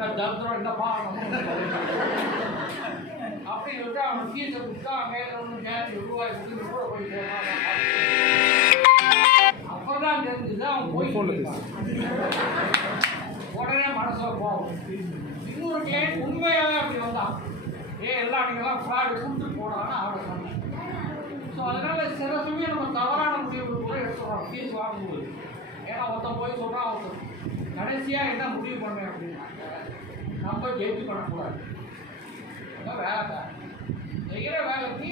என்ன தந்திரம் என்னப்பா அப்படி சொல்லிட்டு அவன் ஃபீஸை கொடுத்தா மேலே ஒன்று ரூபாய் கொடுத்து கூட போயிட்டு அப்போதான் தெரிஞ்சுது அவன் போய் உடனே மனசில் போகும். இன்னொரு கிளைண்ட் உண்மையாகவே அப்படி வந்தான், எல்லாம் நீங்கள்லாம் ஃப்ராடு கொடுத்துட்டு போனான்னு அவனை சொன்னேன். ஸோ அதனால் சில சமயம் நம்ம தவறான முடிவுகள் கூட எடுத்துக்கிறோம் ஃபீஸ் வாங்கும்போது. ஏன்னா ஒருத்தன் போய் சொல்கிறான், ஒருத்தன் கடைசியாக என்ன முடிவு பண்ணேன் அப்படின்னாக்க நம்ம ஜெயிச்சு பண்ணக்கூடாது. வேலை செய்கிற வேலைக்கு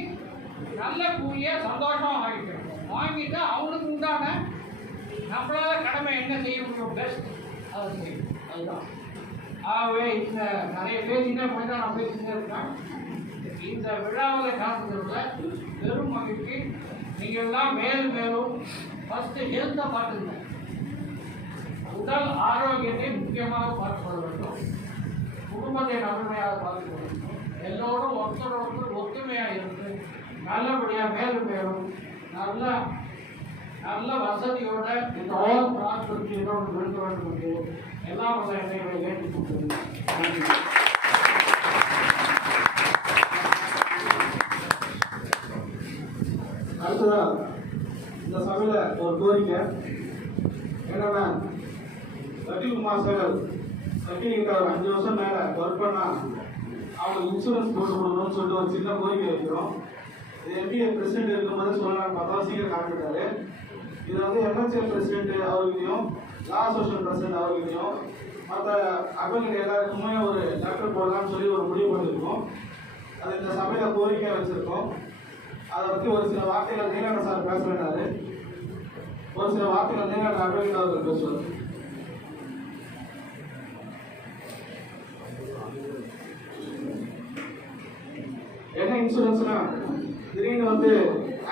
நல்ல கூலியாக சந்தோஷமாக வாங்கிக்கணும். வாங்கிட்டு அவனுக்கு உண்டான நம்மளால் கடமை என்ன செய்ய முடியும் பெஸ்ட் அதை செய்யணும். அதுதான். ஆகவே இந்த நிறைய பேசினே போய் தான் நான் பேசினே இருக்கேன். இந்த விழாவில் கலந்துக்கிறதுல பெரும் மகிழ்ச்சி. நீங்கள் எல்லாம் மேலும் மேலும் ஃபஸ்ட்டு ஹெல்த்தை பார்த்துங்க. உடல் ஆரோக்கியத்தை முக்கியமாக பார்க்கப்பட வேண்டும். குடும்பத்தை நன்மையாக பார்த்துக்க வேண்டும். எல்லோரும் ஒருத்தர் ஒத்துமையாக இருந்து நல்லபடியாக மேலும் மேலும் நல்ல வசதியோட இந்த ஆல் ப்ராஸ்பரிட்டியோடு இருக்க வேண்டும் என்று எல்லா வகைகளை ஏற்றுக்கொண்டது. அடுத்ததா இந்த சபையில் ஒரு கோரிக்கை என்னன்னா, வக்கீல்குமார் சார் வக்கீல்கிட்ட ஒரு 5 வருஷம் மேலே ஒர்க் பண்ணால் அவங்களுக்கு இன்சூரன்ஸ் போட்டு கொடுக்கணும்னு சொல்லிட்டு ஒரு சின்ன கோரிக்கை வைக்கிறோம். இது எம்பிஏ பிரசிடென்ட் இருக்கும்போது சொல்லலாம், 10 சீக்கிரம் காமிட்டாரு. இது வந்து எம்எச்எல் பிரசிடென்ட் அவர்கிட்டையும் லா அசோசியேஷன் பிரசிடென்ட் அவர்கிட்டையும் மற்ற அட்வொகேட் எல்லாருக்குமே ஒரு லெட்டர் போடலாம்னு சொல்லி ஒரு முடிவு பண்ணியிருக்கோம். அது இந்த சபையில் கோரிக்கை வச்சுருக்கோம். அதை பற்றி ஒரு சில வார்த்தைகள் நீலாண்ட சார் பேச வேண்டாரு. ஒரு சில வார்த்தைகள் நீலாண்ட அட்வொகேட் அவர்கள் பேசுவார். என்ன இன்சூரன்ஸ்னா, திடீர்னு வந்து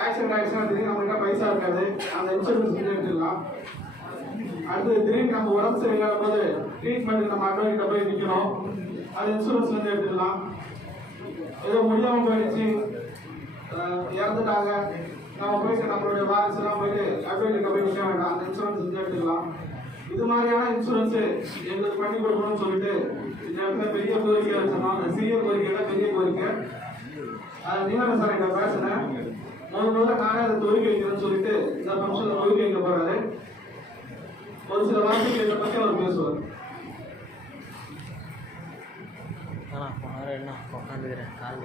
ஆக்சிடென்ட் ஆகிடுச்சுன்னா திடீர்னு நம்மகிட்ட பைசா இருக்காது, அந்த இன்சூரன்ஸ் எடுத்துக்கலாம். அடுத்து திடீர்னு நம்ம உடம்பு சரியில்லாத போது ட்ரீட்மெண்ட்டுக்கு நம்ம அட்வொகேட்ட போய் நிற்கணும், அது இன்சூரன்ஸ் வந்து எடுத்துக்கலாம். ஏதோ முடியாமல் போயிடுச்சு, இறந்துட்டாங்க, நம்ம போயிட்டு நம்மளுடைய வாரிசுலாம் போயிட்டு அட்வொகேட்ட போய் நிற்க வேண்டாம், அந்த இன்சூரன்ஸ் வந்து எடுத்துக்கலாம். இது மாதிரியான இன்சூரன்ஸு எங்களுக்கு பண்ணி கொடுக்கணும்னு சொல்லிட்டு இந்த இடத்துல பெரிய கோரிக்கை வச்சிருந்தோம். அந்த சிறிய கோரிக்கையில பெரிய கோரிக்கை. அது நீலாண்ட சார் என்கிட்ட பேசினேன். முதல்ல நானே அதை தொகுதி வைக்கிறேன்னு சொல்லிட்டு இந்த ஃபங்க்ஷனில் தொகுதி வைக்க போறாரு. ஒரு சில வார்த்தைகள் இதை பற்றி அவர் பேசுவார். என்ன உட்காந்துக்கிறேன் கால்